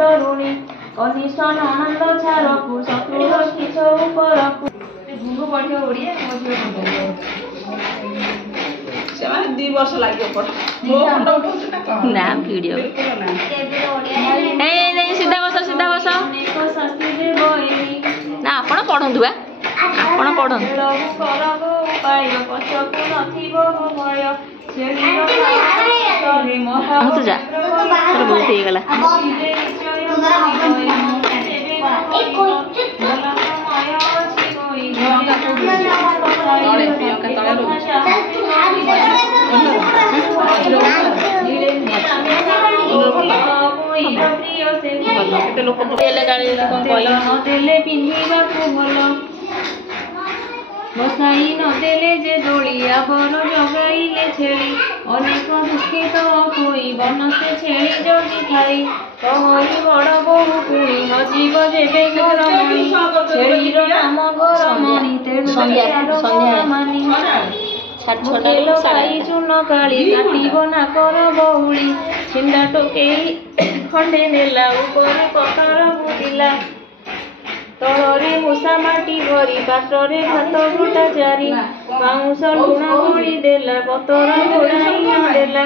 तरुणी कनिष्ठ ननंद छारकु शत्रुर किछ उपरकु गुरु बढ़िया ओडिया ସେମାନେ 2 ବର୍ଷ ଲାଗିବ ପଢ ମୋ ଫଟୋ ଉଠଉଛୁ ନା କଣ ନା वीडियो ए सीधा बस ना आपण पढंतु बा आपण पढंतु तू जा तोर बहुत हो गला बसाई नदेले जे दोलिया बर जगाइले छेली अनेक दुखित कोई बनसे छेली जगी खाई कहई बड़ बहु पुणी हजीब जेबे घर मणि छेलीर नाम घर मणि तेणु मानी खाई चून काली काटिब नाकर बहुली छिंदा टोकेई खंडे नेला ऊपर पथर बुदिला तଳରେ ମୂଷା ମାଟି ଭରି ପାତ୍ରରେ ଭାତ ଗୋଟା ଚାରି ପାଉଁଶ ଲୁଣ ଗୋଳି ଦେଲା ପତର ଘୋଡ଼ାଇ ଦେଲା।